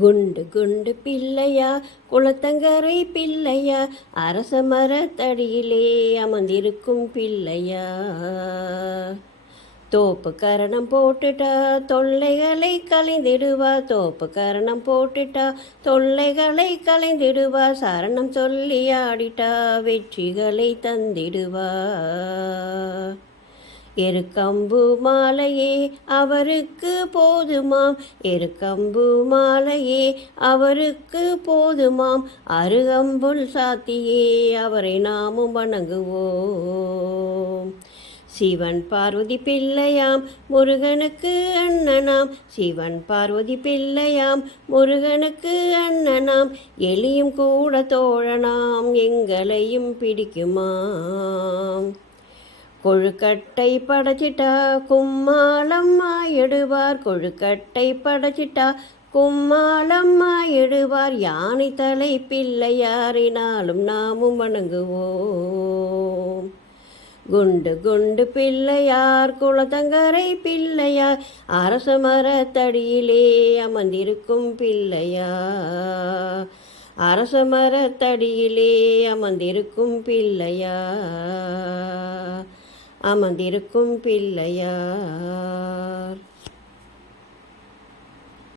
குண்டு குண்டு பிள்ளையா குளத்தங்கரை பிள்ளையா அரச மரத்தடியிலே அமர்ந்திருக்கும் பிள்ளையா. தோப்பு கரணம் போட்டுட்டா தொல்லைகளை கலைந்திடுவா. தோப்பு கரணம் போட்டுட்டா தொல்லைகளை கலைந்திடுவா. சரணம் சொல்லி ஆடிட்டா வெற்றிகளை தந்திடுவா. எருக்கம்பு மாலையே அவருக்கு போதுமாம். எருக்கம்பு மாலையே அவருக்கு போதுமாம். அருகம்புல் சாத்தியே அவரை நாமும் வணங்குவோம். சிவன் பார்வதி பிள்ளையாம் முருகனுக்கு அண்ணனாம். சிவன் பார்வதி பிள்ளையாம் முருகனுக்கு அண்ணனாம். எலியும் கூட தோழனாம் எங்களையும் பிடிக்குமாம். கொழுக்கட்டை படைச்சிட்டா கும்மாளம்மா எடுவார். கொழுக்கட்டை படைச்சிட்டா கும்மாளம்மா எடுவார். யானை தலை பிள்ளையாரினாலும் நாமும் வணங்குவோம். குண்டு குண்டு பிள்ளையார் குளத்தங்கரை பிள்ளையார் அரச மரத்தடியிலே அமர்ந்திருக்கும் பிள்ளையார். அரச மரத்தடியிலே அமர்ந்திருக்கும் பிள்ளையார். அமர்ந்திருக்கும் பிள்ளையார்